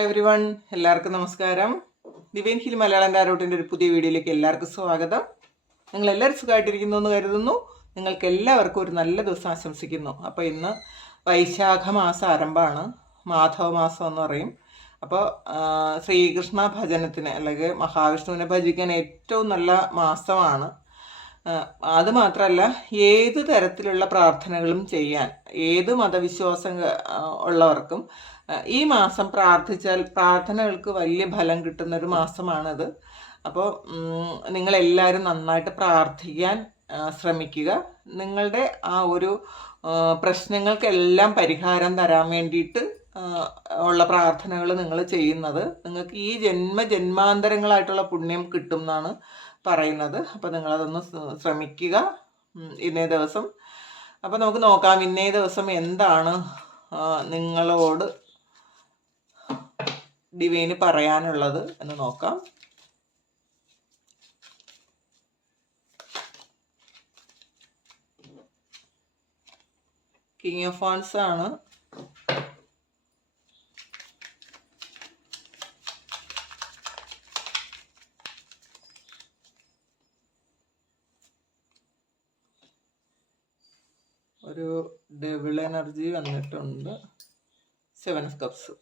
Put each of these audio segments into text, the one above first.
Hi every one, എല്ലാവർക്കും നമസ്കാരം. ദിവ്യൻ hill Malayalam ടാരോട്ടിൻ്റെ ഒരു പുതിയ വീഡിയോയിലേക്ക് എല്ലാവർക്കും സ്വാഗതം. നിങ്ങളെല്ലാവരും സുഖമായിട്ടിരിക്കുന്നു എന്ന് കരുതുന്നു. നിങ്ങൾക്ക് എല്ലാവർക്കും ഒരു നല്ല ദിവസം ആശംസിക്കുന്നു. അപ്പോൾ ഇന്ന് വൈശാഖ മാസം ആരംഭമാണ്, മാധവ മാസം എന്ന് പറയും. അപ്പോൾ ശ്രീകൃഷ്ണ ഭജനത്തിന് അല്ലെങ്കിൽ മഹാവിഷ്ണുവിനെ ഭജിക്കാൻ ഏറ്റവും നല്ല മാസമാണ്. അതുമാത്രമല്ല, ഏത് തരത്തിലുള്ള പ്രാർത്ഥനകളും ചെയ്യാൻ ഏത് മതവിശ്വാസം ഉള്ളവർക്കും ഈ മാസം പ്രാർത്ഥിച്ചാൽ പ്രാർത്ഥനകൾക്ക് വലിയ ഫലം കിട്ടുന്നൊരു മാസമാണിത്. അപ്പോൾ നിങ്ങളെല്ലാവരും നന്നായിട്ട് പ്രാർത്ഥിക്കാൻ ശ്രമിക്കുക. നിങ്ങളുടെ ആ ഒരു പ്രശ്നങ്ങൾക്കെല്ലാം പരിഹാരം തരാൻ വേണ്ടിയിട്ട് ഉള്ള പ്രാർത്ഥനകൾ നിങ്ങൾ ചെയ്യുന്നത് നിങ്ങൾക്ക് ഈ ജന്മാന്തരങ്ങളായിട്ടുള്ള പുണ്യം കിട്ടും എന്നാണ് പറയുന്നത്. അപ്പോൾ നിങ്ങളതൊന്ന് ശ്രമിക്കുക ഇന്നേ ദിവസം. അപ്പോൾ നമുക്ക് നോക്കാം ഇന്നേ ദിവസം എന്താണ് നിങ്ങളോട് ഡിവൈന് പറയാനുള്ളത് എന്ന് നോക്കാം. കിങ് ഓഫ് വാൻഡ്സ് ആണ്. ഒരു ഡബിൾ എനർജി വന്നിട്ടുണ്ട്. 7 of cups,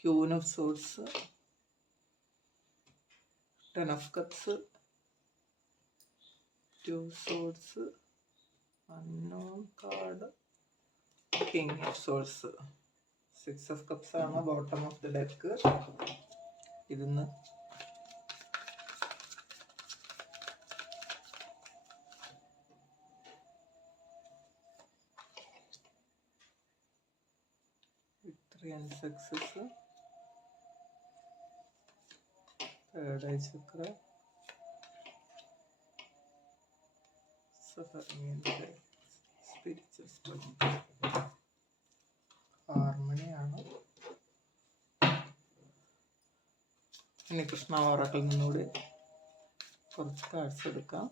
queen of swords, 10 of cups, 2 swords, unknown card, king of swords, 6 of cups ആണ് ബോട്ടം ഓഫ് ദി ഡെക്ക്. ഇതിന്ന് and success, third eye chakra, suffering and spiritual strength, harmony ആണ്. ഇനി കൃഷ്ണ ഓറാക്കിൽ നിന്നൂടെ കുറച്ച് cards എടുക്കാം.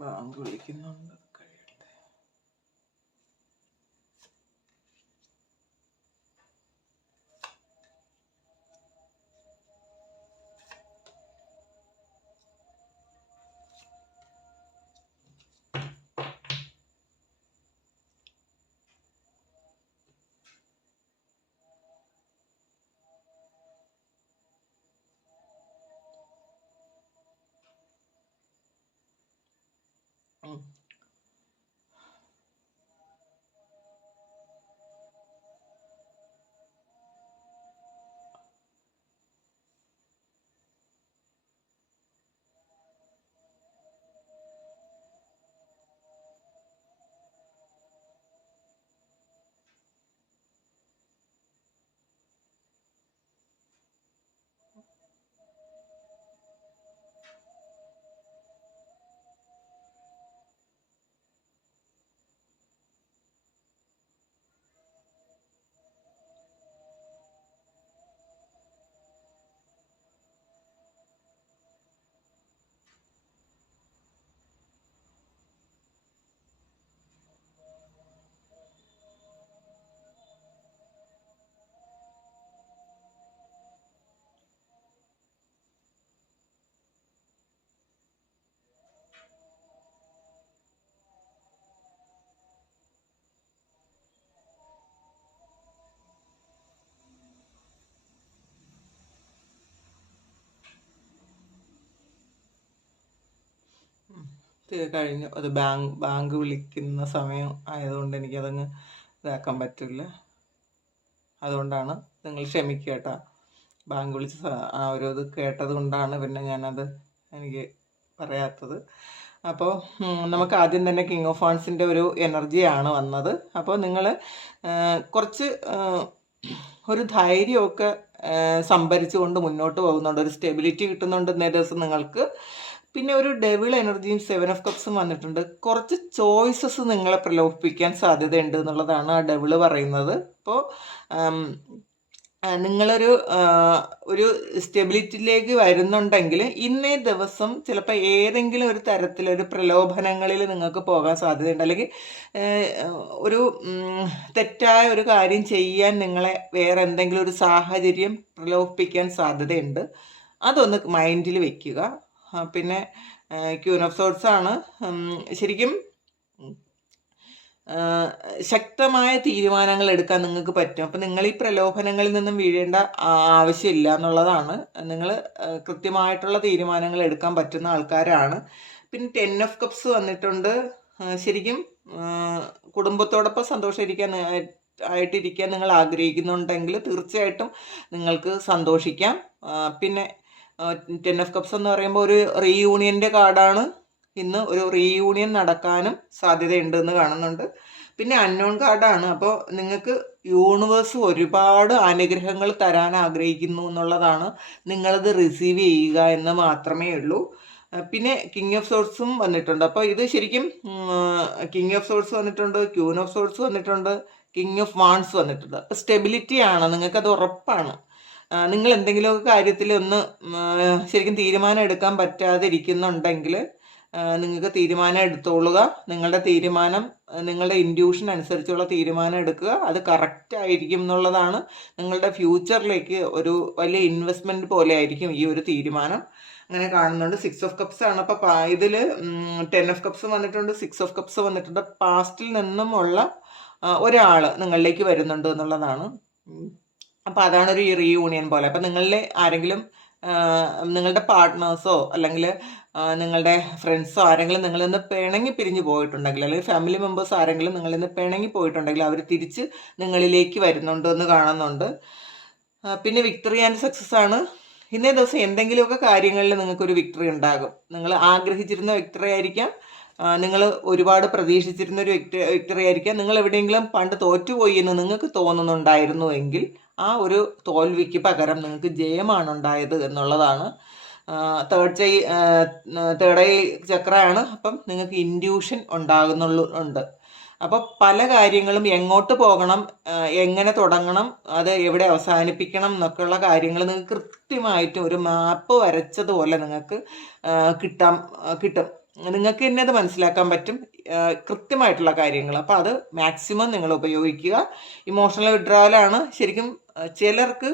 Bank വിളിക്കുന്നുണ്ട്, കഴിയട്ടെ. കഴിഞ്ഞു. അത് ബാങ്ക് വിളിക്കുന്ന സമയം ആയതുകൊണ്ട് എനിക്കതങ്ങ് ഇതാക്കാൻ പറ്റില്ല. അതുകൊണ്ടാണ്, നിങ്ങൾ ക്ഷമിക്കുക കേട്ടോ. ബാങ്ക് വിളിച്ച ആ ഒരു ഇത് കേട്ടത് കൊണ്ടാണ് പിന്നെ ഞാനത് എനിക്ക് പറയാത്തത്. അപ്പോൾ നമുക്ക് ആദ്യം തന്നെ കിങ് ഓഫ് വാൻഡ്സിൻ്റെ ഒരു എനർജിയാണ് വന്നത്. അപ്പോൾ നിങ്ങൾ കുറച്ച് ഒരു ധൈര്യമൊക്കെ സംഭരിച്ചുകൊണ്ട് മുന്നോട്ട് പോകുന്നുണ്ട്, ഒരു സ്റ്റെബിലിറ്റി കിട്ടുന്നുണ്ട് ഇന്നേ ദിവസം നിങ്ങൾക്ക്. പിന്നെ ഒരു ഡെവിൾ എനർജിയും 7 ഓഫ് കപ്സും വന്നിട്ടുണ്ട്. കുറച്ച് ചോയ്സസ് നിങ്ങളെ പ്രലോഭിപ്പിക്കാൻ സാധ്യതയുണ്ട് എന്നുള്ളതാണ് ആ ഡെവിള് പറയുന്നത്. അപ്പോൾ നിങ്ങളൊരു ഒരു സ്റ്റെബിലിറ്റിയിലേക്ക് വരുന്നുണ്ടെങ്കിൽ ഇന്നേ ദിവസം ചിലപ്പോൾ ഏതെങ്കിലും ഒരു തരത്തിലൊരു പ്രലോഭനങ്ങളിൽ നിങ്ങൾക്ക് പോകാൻ സാധ്യതയുണ്ട്. അല്ലെങ്കിൽ ഒരു തെറ്റായ ഒരു കാര്യം ചെയ്യാൻ നിങ്ങളെ വേറെ എന്തെങ്കിലും ഒരു സാഹചര്യം പ്രലോഭിപ്പിക്കാൻ സാധ്യതയുണ്ട്. അതൊന്ന് മൈൻഡിൽ വെക്കുക. പിന്നെ ക്യൂൻ ഓഫ് സോർട്സ് ആണ്. ശരിക്കും ശക്തമായ തീരുമാനങ്ങൾ എടുക്കാൻ നിങ്ങൾക്ക് പറ്റും. അപ്പം നിങ്ങൾ ഈ പ്രലോഭനങ്ങളിൽ നിന്നും വീഴേണ്ട ആവശ്യമില്ല എന്നുള്ളതാണ്. നിങ്ങൾ കൃത്യമായിട്ടുള്ള തീരുമാനങ്ങൾ എടുക്കാൻ പറ്റുന്ന ആൾക്കാരാണ്. പിന്നെ 10 ഓഫ് കപ്സ് വന്നിട്ടുണ്ട്. ശരിക്കും കുടുംബത്തോടൊപ്പം ആയിട്ടിരിക്കാൻ നിങ്ങൾ ആഗ്രഹിക്കുന്നുണ്ടെങ്കിൽ തീർച്ചയായിട്ടും നിങ്ങൾക്ക് സന്തോഷിക്കാം. പിന്നെ 10 ഓഫ് കപ്സ് എന്ന് പറയുമ്പോൾ ഒരു റീയൂണിയൻ്റെ കാർഡാണ്. ഇന്ന് ഒരു റീയൂണിയൻ നടക്കാനും സാധ്യതയുണ്ട് എന്ന് കാണുന്നുണ്ട്. പിന്നെ അൺനോൺ കാർഡാണ്. അപ്പോൾ നിങ്ങൾക്ക് യൂണിവേഴ്സ് ഒരുപാട് അനുഗ്രഹങ്ങൾ തരാൻ ആഗ്രഹിക്കുന്നു എന്നുള്ളതാണ്. നിങ്ങളത് റിസീവ് ചെയ്യുക എന്ന് മാത്രമേ ഉള്ളൂ. പിന്നെ കിങ് ഓഫ് സോർട്സും വന്നിട്ടുണ്ട്. അപ്പോൾ ഇത് ശരിക്കും കിങ് ഓഫ് സോർട്സ് വന്നിട്ടുണ്ട്, ക്യൂൻ ഓഫ് സോർട്സ് വന്നിട്ടുണ്ട്, കിങ് ഓഫ് വാൺസ് വന്നിട്ടുണ്ട്. അപ്പോൾ സ്റ്റെബിലിറ്റിയാണ്, നിങ്ങൾക്കത് ഉറപ്പാണ്. നിങ്ങൾ എന്തെങ്കിലുമൊക്കെ കാര്യത്തിൽ ഒന്ന് ശരിക്കും തീരുമാനം എടുക്കാൻ പറ്റാതെ ഇരിക്കുന്നുണ്ടെങ്കിൽ നിങ്ങൾക്ക് തീരുമാനം എടുത്തോളുക. നിങ്ങളുടെ തീരുമാനം നിങ്ങളുടെ ഇൻഡ്യൂഷൻ അനുസരിച്ചുള്ള തീരുമാനം എടുക്കുക. അത് കറക്റ്റ് ആയിരിക്കും എന്നുള്ളതാണ്. നിങ്ങളുടെ ഫ്യൂച്ചറിലേക്ക് ഒരു വലിയ ഇൻവെസ്റ്റ്മെൻറ്റ് പോലെ ആയിരിക്കും ഈ ഒരു തീരുമാനം. അങ്ങനെ കാണുന്നുണ്ട്. 6 ഓഫ് കപ്സ് ആണ്. അപ്പോൾ ഇതിൽ 10 ഓഫ് കപ്സ് വന്നിട്ടുണ്ട്, 6 ഓഫ് കപ്സ് വന്നിട്ടുണ്ട്. പാസ്റ്റിൽ നിന്നുമുള്ള ഒരാൾ നിങ്ങളിലേക്ക് വരുന്നുണ്ട് എന്നുള്ളതാണ്. അപ്പോൾ അതാണ് ഒരു റീയൂണിയൻ പോലെ. അപ്പോൾ നിങ്ങളിൽ ആരെങ്കിലും നിങ്ങളുടെ പാർട്ട്നേഴ്സോ അല്ലെങ്കിൽ നിങ്ങളുടെ ഫ്രണ്ട്സോ ആരെങ്കിലും നിങ്ങളിൽ നിന്ന് പിണങ്ങി പിരിഞ്ഞ് പോയിട്ടുണ്ടെങ്കിൽ, അല്ലെങ്കിൽ ഫാമിലി മെമ്പേഴ്സ് ആരെങ്കിലും നിങ്ങളിൽ നിന്ന് പിണങ്ങി പോയിട്ടുണ്ടെങ്കിൽ അവർ തിരിച്ച് നിങ്ങളിലേക്ക് വരുന്നുണ്ട് എന്ന് കാണുന്നുണ്ട്. പിന്നെ വിക്ടറി ആൻഡ് സക്സസ് ആണ്. ഇന്നേ ദിവസം എന്തെങ്കിലുമൊക്കെ കാര്യങ്ങളിൽ നിങ്ങൾക്കൊരു വിക്ടറി ഉണ്ടാകും. നിങ്ങൾ ആഗ്രഹിച്ചിരുന്ന വിക്ടറി ആയിരിക്കാം, നിങ്ങൾ ഒരുപാട് പ്രതീക്ഷിച്ചിരുന്ന ഒരു വിക്ടറി ആയിരിക്കാം. നിങ്ങൾ എവിടെയെങ്കിലും പണ്ട് തോറ്റുപോയി എന്ന് നിങ്ങൾക്ക് തോന്നുന്നുണ്ടായിരുന്നു എങ്കിൽ ആ ഒരു തോൽവിക്ക് പകരം നിങ്ങൾക്ക് ജയമാണ് ഉണ്ടായത് എന്നുള്ളതാണ്. തേർഡ് ഐ ചക്രയാണ്. അപ്പം നിങ്ങൾക്ക് ഇൻഡ്യൂഷൻ ഉണ്ട്. അപ്പോൾ പല കാര്യങ്ങളും എങ്ങോട്ട് പോകണം, എങ്ങനെ തുടങ്ങണം, അത് എവിടെ അവസാനിപ്പിക്കണം എന്നൊക്കെയുള്ള കാര്യങ്ങൾ നിങ്ങൾക്ക് കൃത്യമായിട്ട് ഒരു മാപ്പ് വരച്ചതുപോലെ നിങ്ങൾക്ക് കിട്ടും. നിങ്ങൾക്ക് തന്നെ അത് മനസ്സിലാക്കാൻ പറ്റും, കൃത്യമായിട്ടുള്ള കാര്യങ്ങൾ. അപ്പോൾ അത് മാക്സിമം നിങ്ങൾ ഉപയോഗിക്കുക. ഇമോഷണൽ വിഡ്രാവലാണ്. ശരിക്കും ചിലർക്ക്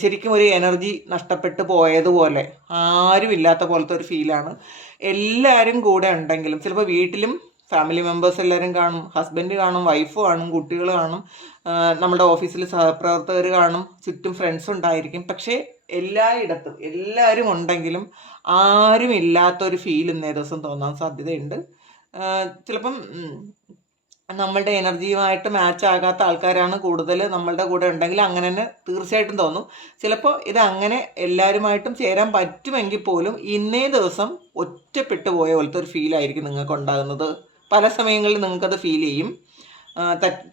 ശരിക്കും ഒരു എനർജി നഷ്ടപ്പെട്ടു പോയതുപോലെ, ആരും ഇല്ലാത്ത പോലത്തെ ഒരു ഫീലാണ്. എല്ലാവരും കൂടെ ഉണ്ടെങ്കിലും ചിലപ്പോൾ വീട്ടിലും ഫാമിലി മെമ്പേഴ്സ് എല്ലാവരും കാണും, ഹസ്ബൻഡ് കാണും, വൈഫ് കാണും, കുട്ടികൾ കാണും, നമ്മുടെ ഓഫീസിൽ സഹപ്രവർത്തകർ കാണും, ചുറ്റും ഫ്രണ്ട്സ് ഉണ്ടായിരിക്കും. പക്ഷേ എല്ലായിടത്തും എല്ലാവരും ഉണ്ടെങ്കിലും ആരും ഇല്ലാത്തൊരു ഫീൽ ഇന്നേ ദിവസം തോന്നാൻ സാധ്യതയുണ്ട്. ചിലപ്പം നമ്മളുടെ എനർജിയുമായിട്ട് മാച്ച് ആകാത്ത ആൾക്കാരാണ് കൂടുതൽ നമ്മളുടെ കൂടെ ഉണ്ടെങ്കിൽ അങ്ങനെ തന്നെ തീർച്ചയായിട്ടും തോന്നും. ചിലപ്പോൾ ഇത് അങ്ങനെ എല്ലാവരുമായിട്ടും ചേരാൻ പറ്റുമെങ്കിൽ പോലും ഇന്നേ ദിവസം ഒറ്റപ്പെട്ടു പോയ പോലത്തെ ഒരു ഫീലായിരിക്കും നിങ്ങൾക്ക് ഉണ്ടാകുന്നത്. പല സമയങ്ങളിൽ നിങ്ങൾക്കത് ഫീൽ ചെയ്യും.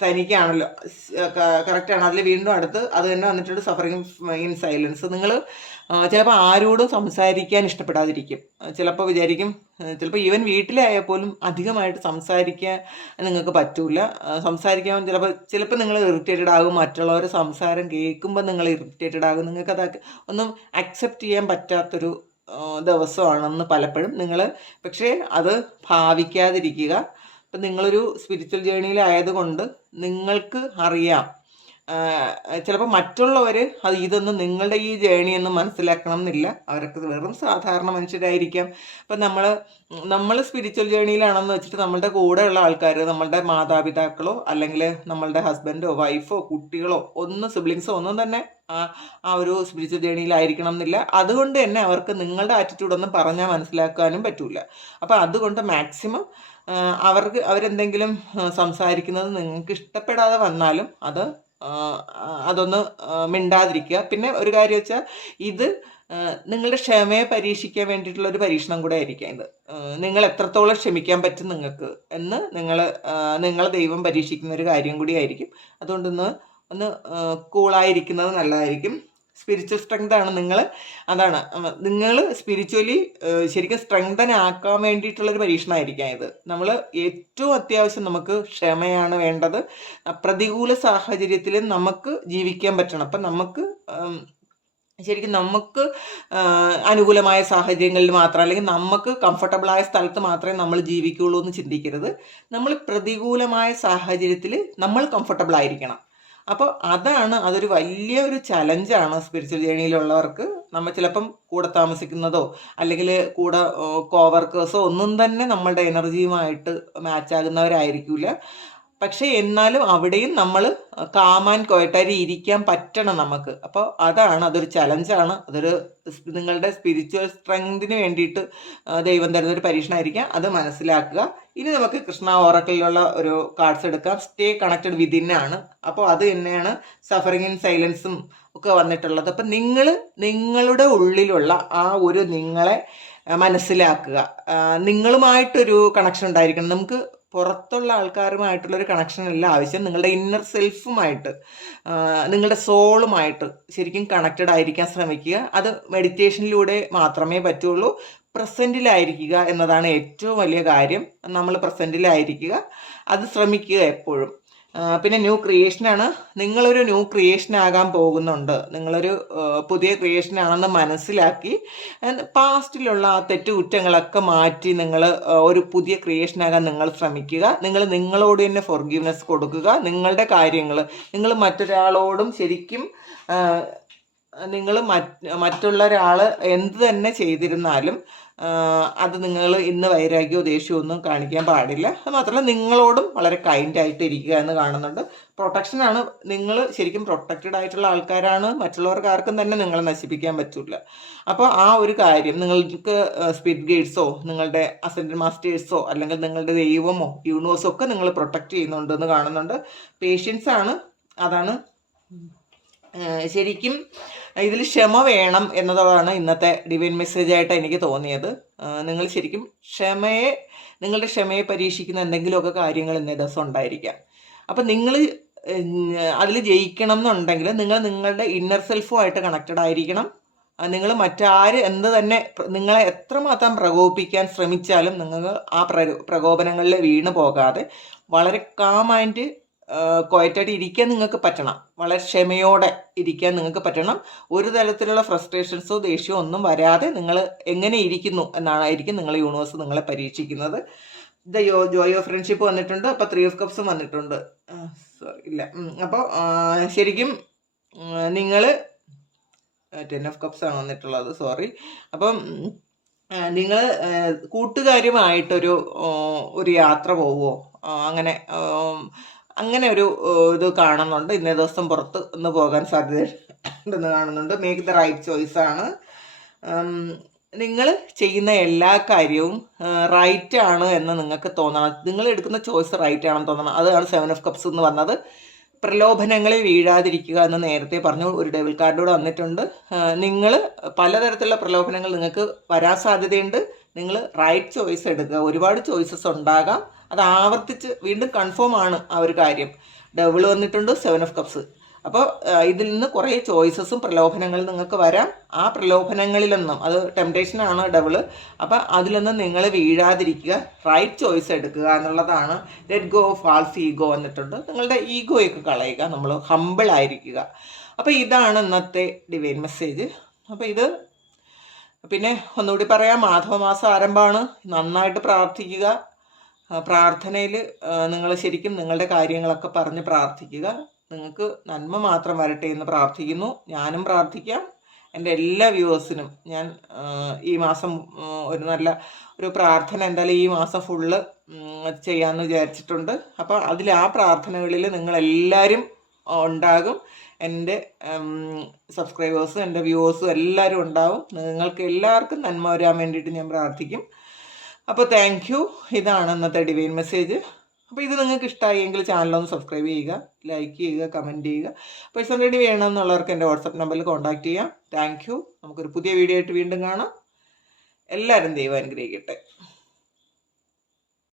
തനിക്കാണല്ലോ, കറക്റ്റാണ്. അതിൽ വീണ്ടും അടുത്ത് അത് തന്നെ വന്നിട്ടുണ്ട്, സഫറിങ് ഇൻ സൈലൻസ്. നിങ്ങൾ ചിലപ്പോൾ ആരോടും സംസാരിക്കാൻ ഇഷ്ടപ്പെടാതിരിക്കും. ചിലപ്പോൾ വിചാരിക്കും, ചിലപ്പോൾ ഈവൻ വീട്ടിലായാൽ പോലും അധികമായിട്ട് സംസാരിക്കാൻ നിങ്ങൾക്ക് പറ്റൂല. സംസാരിക്കാൻ ചിലപ്പോൾ നിങ്ങൾ ഇറിറ്റേറ്റഡ് ആകും. മറ്റുള്ളവരുടെ സംസാരം കേൾക്കുമ്പോൾ നിങ്ങൾ ഇറിറ്റേറ്റഡ് ആകും. നിങ്ങൾക്കത് ഒന്നും അക്സെപ്റ്റ് ചെയ്യാൻ പറ്റാത്തൊരു ദിവസമാണെന്ന് പലപ്പോഴും നിങ്ങൾ, പക്ഷേ അത് ഭാവിക്കാതിരിക്കുക. ഇപ്പം നിങ്ങളൊരു സ്പിരിച്വൽ ജേണിയിലായതുകൊണ്ട് നിങ്ങൾക്ക് അറിയാം, ചിലപ്പോൾ മറ്റുള്ളവർ ഇതൊന്നും നിങ്ങളുടെ ഈ ജേണിയൊന്നും മനസ്സിലാക്കണം എന്നില്ല. അവരൊക്കെ വെറും സാധാരണ മനുഷ്യരായിരിക്കാം. അപ്പം നമ്മൾ സ്പിരിച്വൽ ജേണിയിലാണെന്ന് വെച്ചിട്ട് നമ്മളുടെ കൂടെയുള്ള ആൾക്കാർ, നമ്മളുടെ മാതാപിതാക്കളോ അല്ലെങ്കിൽ നമ്മളുടെ ഹസ്ബൻഡോ വൈഫോ കുട്ടികളോ സിബ്ലിങ്സോ ഒന്നും തന്നെ ആ ഒരു സ്പിരിച്വൽ ജേണിയിലായിരിക്കണം എന്നില്ല. അതുകൊണ്ട് തന്നെ അവർക്ക് നിങ്ങളുടെ ആറ്റിറ്റ്യൂഡൊന്നും പറഞ്ഞാൽ മനസ്സിലാക്കാനും പറ്റില്ല. അപ്പോൾ അതുകൊണ്ട് മാക്സിമം അവരെന്തെങ്കിലും സംസാരിക്കുന്നത് നിങ്ങൾക്ക് ഇഷ്ടപ്പെടാതെ വന്നാലും അതൊന്ന് മിണ്ടാതിരിക്കുക. പിന്നെ ഒരു കാര്യം വെച്ചാൽ ഇത് നിങ്ങളുടെ ക്ഷമയെ പരീക്ഷിക്കാൻ വേണ്ടിയിട്ടുള്ള ഒരു പരീക്ഷണം കൂടെ ആയിരിക്കാം ഇത്. നിങ്ങൾ എത്രത്തോളം ക്ഷമിക്കാൻ പറ്റും നിങ്ങൾക്ക് എന്ന് നിങ്ങളെ ദൈവം പരീക്ഷിക്കുന്ന ഒരു കാര്യം കൂടി ആയിരിക്കും. അതുകൊണ്ട് ഒന്ന് കൂളായിരിക്കുന്നത് നല്ലതായിരിക്കും. സ്പിരിച്വൽ സ്ട്രെങ്ത് ആണ് നിങ്ങൾ. അതാണ് നിങ്ങൾ സ്പിരിച്വലി ശരിക്കും സ്ട്രെങ്തൻ ആക്കാൻ വേണ്ടിയിട്ടുള്ളൊരു പരീക്ഷണമായിരിക്കാം ഇത്. നമ്മൾ ഏറ്റവും അത്യാവശ്യം നമുക്ക് ക്ഷമയാണ് വേണ്ടത്. പ്രതികൂല സാഹചര്യത്തിൽ നമുക്ക് ജീവിക്കാൻ പറ്റണം. അപ്പം നമുക്ക് ശരിക്കും നമുക്ക് അനുകൂലമായ സാഹചര്യങ്ങളിൽ മാത്രം, അല്ലെങ്കിൽ നമുക്ക് കംഫർട്ടബിളായ സ്ഥലത്ത് മാത്രമേ നമ്മൾ ജീവിക്കുകയുള്ളൂ എന്ന് ചിന്തിക്കരുത്. നമ്മൾ പ്രതികൂലമായ സാഹചര്യത്തിൽ നമ്മൾ കംഫർട്ടബിൾ ആയിരിക്കണം. അപ്പോൾ അതൊരു വലിയൊരു ചലഞ്ചാണ് സ്പിരിച്വൽ ജേണിയിലുള്ളവർക്ക്. നമ്മൾ ചിലപ്പം കൂടെ താമസിക്കുന്നതോ അല്ലെങ്കിൽ കൂടെ കോവർക്കേഴ്സോ ഒന്നും തന്നെ നമ്മളുടെ എനർജിയുമായിട്ട് മാച്ചാകുന്നവരായിരിക്കില്ല. പക്ഷേ എന്നാലും അവിടെയും നമ്മൾ കാമാൻ ക്വയറ്റായി ഇരിക്കാൻ പറ്റണം നമുക്ക്. അപ്പോൾ അതൊരു ചലഞ്ചാണ്. നിങ്ങളുടെ സ്പിരിച്വൽ സ്ട്രെങ്തിന് വേണ്ടിയിട്ട് ദൈവം തരുന്നൊരു പരീക്ഷണമായിരിക്കാം. അത് മനസ്സിലാക്കുക. ഇനി നമുക്ക് കൃഷ്ണ ഓറക്കിലുള്ള ഒരു കാർഡ്സ് എടുക്കാം. സ്റ്റേ കണക്റ്റഡ് വിതിൻ ആണ്. അപ്പോൾ അത് തന്നെയാണ് സഫറിങ് ഇൻ സൈലൻസും ഒക്കെ വന്നിട്ടുള്ളത്. അപ്പം നിങ്ങളുടെ ഉള്ളിലുള്ള ആ ഒരു നിങ്ങളെ മനസ്സിലാക്കുക. നിങ്ങളുമായിട്ടൊരു കണക്ഷൻ ഉണ്ടായിരിക്കണം. നമുക്ക് പുറത്തുള്ള ആൾക്കാരുമായിട്ടുള്ളൊരു കണക്ഷനല്ല ആവശ്യം. നിങ്ങളുടെ ഇന്നർ സെൽഫുമായിട്ട്, നിങ്ങളുടെ സോളുമായിട്ട് ശരിക്കും കണക്റ്റഡ് ആയിരിക്കാൻ ശ്രമിക്കുക. അത് മെഡിറ്റേഷനിലൂടെ മാത്രമേ പറ്റുള്ളൂ. പ്രസൻറ്റിലായിരിക്കുക എന്നതാണ് ഏറ്റവും വലിയ കാര്യം. നമ്മൾ പ്രസൻറ്റിലായിരിക്കുക, അത് ശ്രമിക്കുക എപ്പോഴും. പിന്നെ ന്യൂ ക്രിയേഷനാണ്. നിങ്ങളൊരു ന്യൂ ക്രിയേഷൻ ആകാൻ പോകുന്നുണ്ട്. നിങ്ങളൊരു പുതിയ ക്രിയേഷനാണെന്ന് മനസ്സിലാക്കി പാസ്റ്റിലുള്ള ആ തെറ്റുകുറ്റങ്ങളൊക്കെ മാറ്റി നിങ്ങൾ ഒരു പുതിയ ക്രിയേഷനാകാൻ നിങ്ങൾ ശ്രമിക്കുക. നിങ്ങളോട് തന്നെ ഫോർഗീവ്നെസ് കൊടുക്കുക. നിങ്ങളുടെ കാര്യങ്ങൾ നിങ്ങൾ മറ്റൊരാളോടും ശരിക്കും നിങ്ങൾ മറ്റുള്ള ഒരാൾ എന്ത് തന്നെ ചെയ്തിരുന്നാലും അത് നിങ്ങൾ ഇന്ന് വൈരാഗ്യമോ ദേഷ്യമോ ഒന്നും കാണിക്കാൻ പാടില്ല. അത് മാത്രമല്ല നിങ്ങളോടും വളരെ കൈൻഡായിട്ട് ഇരിക്കുക എന്ന് കാണുന്നുണ്ട്. പ്രൊട്ടക്ഷനാണ്. നിങ്ങൾ ശരിക്കും പ്രൊട്ടക്റ്റഡ് ആയിട്ടുള്ള ആൾക്കാരാണ്. മറ്റുള്ളവർക്ക് ആർക്കും തന്നെ നിങ്ങളെ നശിപ്പിക്കാൻ പറ്റില്ല. അപ്പോൾ ആ ഒരു കാര്യം നിങ്ങൾക്ക് സ്പിരിറ്റ് ഗൈഡ്സോ നിങ്ങളുടെ അസെൻഡന്റ് മാസ്റ്റേഴ്സോ അല്ലെങ്കിൽ നിങ്ങളുടെ ദൈവമോ യൂണിവേഴ്സോ ഒക്കെ നിങ്ങൾ പ്രൊട്ടക്റ്റ് ചെയ്യുന്നുണ്ടെന്ന് കാണുന്നുണ്ട്. പേഷ്യൻസ് ആണ്. അതാണ് ശരിക്കും ഇതിൽ ക്ഷമ വേണം എന്നതാണ് ഇന്നത്തെ ഡിവൈൻ മെസ്സേജായിട്ട് എനിക്ക് തോന്നിയത്. നിങ്ങൾ ശരിക്കും നിങ്ങളുടെ ക്ഷമയെ പരീക്ഷിക്കുന്ന എന്തെങ്കിലുമൊക്കെ കാര്യങ്ങൾ ഇന്നേ ദിവസം ഉണ്ടായിരിക്കാം. അപ്പം നിങ്ങൾ അതിൽ ജയിക്കണം എന്നുണ്ടെങ്കിൽ നിങ്ങളുടെ ഇന്നർ സെൽഫുമായിട്ട് കണക്റ്റഡ് ആയിരിക്കണം. നിങ്ങൾ മറ്റാര് എന്ത് തന്നെ നിങ്ങളെ എത്രമാത്രം പ്രകോപിപ്പിക്കാൻ ശ്രമിച്ചാലും നിങ്ങൾ ആ പ്രകോപനങ്ങളിൽ വീണ് പോകാതെ വളരെ കാമായിട്ട് ക്വയറ്റായിട്ട് ഇരിക്കാൻ നിങ്ങൾക്ക് പറ്റണം. വളരെ ക്ഷമയോടെ ഇരിക്കാൻ നിങ്ങൾക്ക് പറ്റണം. ഒരു തരത്തിലുള്ള ഫ്രസ്ട്രേഷൻസോ ദേഷ്യമോ ഒന്നും വരാതെ നിങ്ങൾ എങ്ങനെ ഇരിക്കുന്നു എന്നായിരിക്കും നിങ്ങൾ യൂണിവേഴ്സ് നിങ്ങളെ പരീക്ഷിക്കുന്നത്. ജോയ് ഓഫ് ഫ്രണ്ട്ഷിപ്പ് വന്നിട്ടുണ്ട്. അപ്പോൾ 3 ഓഫ് കപ്സും വന്നിട്ടുണ്ട്. ഇല്ല, അപ്പോൾ ശരിക്കും നിങ്ങൾ 10 ഓഫ് കപ്സ് ആണ് വന്നിട്ടുള്ളത്. അപ്പം നിങ്ങൾ കൂട്ടുകാരുമായിട്ടൊരു യാത്ര പോവുമോ, അങ്ങനെ ഒരു ഇത് കാണുന്നുണ്ട്. ഇന്നേ ദിവസം പുറത്ത് ഒന്ന് പോകാൻ സാധ്യതയുണ്ടെന്ന് കാണുന്നുണ്ട്. മേക്ക് ദ റൈറ്റ് ചോയ്സ് ആണ്. നിങ്ങൾ ചെയ്യുന്ന എല്ലാ കാര്യവും റൈറ്റ് ആണ് എന്ന് നിങ്ങൾക്ക് തോന്നണം. നിങ്ങൾ എടുക്കുന്ന ചോയ്സ് റൈറ്റ് ആണെന്ന് തോന്നണം. അതാണ് 7 ഓഫ് കപ്സ് എന്ന് വന്നത്. പ്രലോഭനങ്ങളിൽ വീഴാതിരിക്കുക എന്ന് നേരത്തെ പറഞ്ഞു. ഒരു ഡെവിൾ കാർഡോട് വന്നിട്ടുണ്ട്. നിങ്ങൾ പലതരത്തിലുള്ള പ്രലോഭനങ്ങൾ നിങ്ങൾക്ക് വരാൻ സാധ്യതയുണ്ട്. നിങ്ങൾ റൈറ്റ് ചോയ്സ് എടുക്കുക. ഒരുപാട് ചോയ്സസ് ഉണ്ടാകാം. അത് ആവർത്തിച്ച് വീണ്ടും കൺഫേം ആണ് ആ ഒരു കാര്യം. ഡബിൾ വന്നിട്ടുണ്ട്, 7 ഓഫ് കപ്സ്. അപ്പോൾ ഇതിൽ നിന്ന് കുറേ ചോയ്സസും പ്രലോഭനങ്ങൾ നിങ്ങൾക്ക് വരാം. ആ പ്രലോഭനങ്ങളിലൊന്നും, അത് ടെംപ്ടേഷനാണ് ഡബിള്, അപ്പം അതിലൊന്നും നിങ്ങൾ വീഴാതിരിക്കുക, റൈറ്റ് ചോയ്സ് എടുക്കുക എന്നുള്ളതാണ്. Let go of false ego വന്നിട്ടുണ്ട്. നിങ്ങളുടെ ഈഗോയൊക്കെ കളയുക, നമ്മൾ ഹമ്പിൾ ആയിരിക്കുക. അപ്പോൾ ഇതാണ് ഇന്നത്തെ ഡിവൈൻ മെസ്സേജ്. അപ്പോൾ ഇത് പിന്നെ ഒന്നുകൂടി പറയാം, മാധവമാസം ആരംഭമാണ്. നന്നായിട്ട് പ്രാർത്ഥിക്കുക. പ്രാർത്ഥനയിൽ നിങ്ങൾ ശരിക്കും നിങ്ങളുടെ കാര്യങ്ങളൊക്കെ പറഞ്ഞ് പ്രാർത്ഥിക്കുക. നിങ്ങൾക്ക് നന്മ മാത്രം വരട്ടെ എന്ന് പ്രാർത്ഥിക്കുന്നു. ഞാനും പ്രാർത്ഥിക്കാം. എൻ്റെ എല്ലാ വ്യൂവേഴ്സിനും ഞാൻ ഈ മാസം ഒരു പ്രാർത്ഥന എന്തായാലും ഈ മാസം ഫുള്ള് ചെയ്യാമെന്ന് വിചാരിച്ചിട്ടുണ്ട്. അപ്പോൾ ആ പ്രാർത്ഥനകളിൽ നിങ്ങളെല്ലാവരും ഉണ്ടാകും. എൻ്റെ സബ്സ്ക്രൈബേഴ്സും എൻ്റെ വ്യൂവേഴ്സും എല്ലാവരും ഉണ്ടാവും. നിങ്ങൾക്ക് എല്ലാവർക്കും നന്മ വരാൻ വേണ്ടിയിട്ട് ഞാൻ പ്രാർത്ഥിക്കും. അപ്പോൾ താങ്ക് യു. ഇതാണ് ഇന്നത്തെ ഡിവൈൻ മെസ്സേജ്. അപ്പോൾ ഇത് നിങ്ങൾക്ക് ഇഷ്ടമായെങ്കിൽ ചാനലൊന്ന് സബ്സ്ക്രൈബ് ചെയ്യുക, ലൈക്ക് ചെയ്യുക, കമൻറ്റ് ചെയ്യുക. പേഴ്സണൽ റെഡി വേണമെന്നുള്ളവർക്ക് എൻ്റെ വാട്സപ്പ് നമ്പറിൽ കോൺടാക്റ്റ് ചെയ്യാം. Thank you. നമുക്കൊരു പുതിയ വീഡിയോ ആയിട്ട് വീണ്ടും കാണാം. എല്ലാവരും ദൈവം അനുഗ്രഹിക്കട്ടെ.